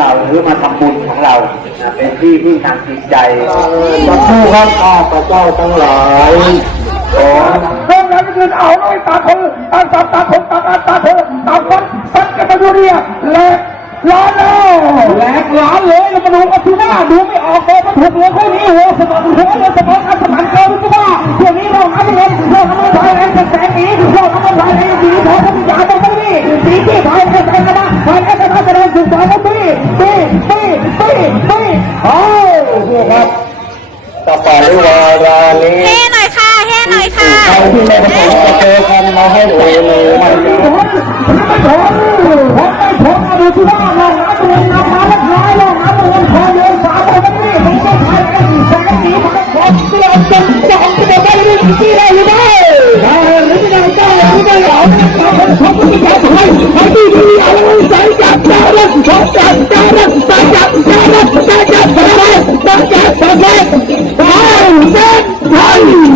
เราหรือมาทำบุญของเรานะเป็นที่พึ่งทางจิตใจสักครู่ครับข้าพระเจ้าทั้งหลายขอเรื่องนั้นคือเอาไว้ตาเธอตาตาตาผมตาตาตาเธอตาฟันฟันกันมาดูเรียแหลกร้อนแล้วแหลกร้อนเลยแล้วมาดูกันที่ว่าดูไม่ออกเลยมันถูกเหลือคู่นี้หัวสมองหัวเลยสมองอันสมานเกินที่ว่าเที่ยวนี้เราอันนี้เราทำมันไทยแรงแสงนี้เราทำมันไทยแรงดีเราทำมั น่อยค่ะใครที่ไม่ประสงค์จะเจอกันมาให้เจอเลยวันผนี้มผมไม่ผมผมไม่ผมมาดูที่ว่าเราหาตัวงานมาแล้วร้ายเราหาตัวพอเดินสามคนนี้ผมก็ถ่ายกันแสงสีมันก็ขอเสียจนจะออกจะได้เรื่องที่ได้หรือไม่หรือไม่ได้ก็หรือไม่เอาเราเป็นของผู้ที่จะทำให้ที่ที่เอาใจจับใจรักของจับใจรักใจจับใจรักใจจับใจรักใจจับใจรักไปเส้นไทยครับ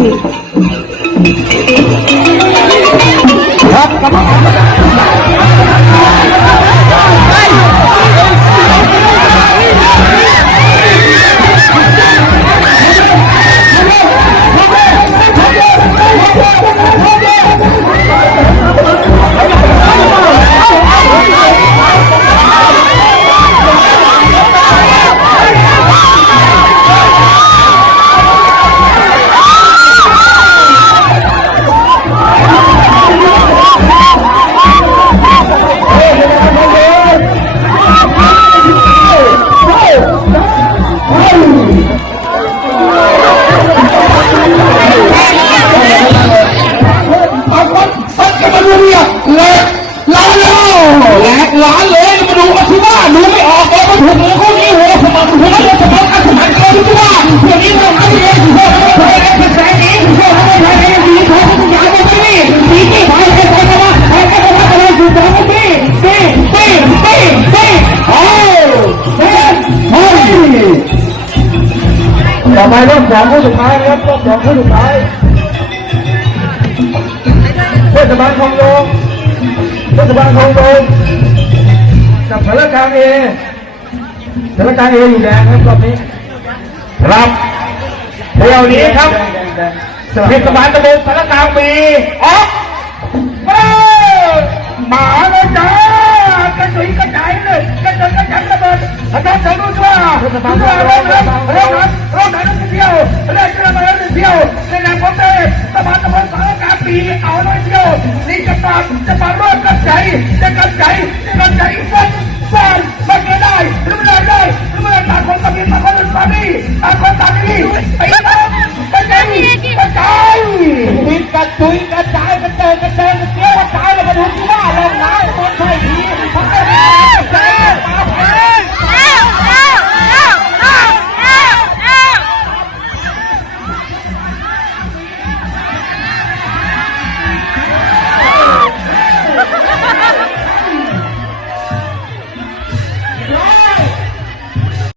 ต่อไปรอบสองผู้สุดท้ายนะครับรอบสองผู้สุดท้ายเทศบาลคลองโยงเทศบาลคลองโยงกับสารกลางเอ สารกลางเออยู่แดงครับรอบนี้ครับเดี๋ยวนี้ครับเทศบาลตำบลสารกลางมีออกเอ้ยหมาเลยจ้ากระจุยกระจายเลยกระจุยกระจายระเบิดอาจารย์จะรู้ว่ารู้ว่าเริ่มเริ่มเริ่มนั้นเริ่มนั้นเที่ยวเริ่มเริ่มเริ่มเที่ยว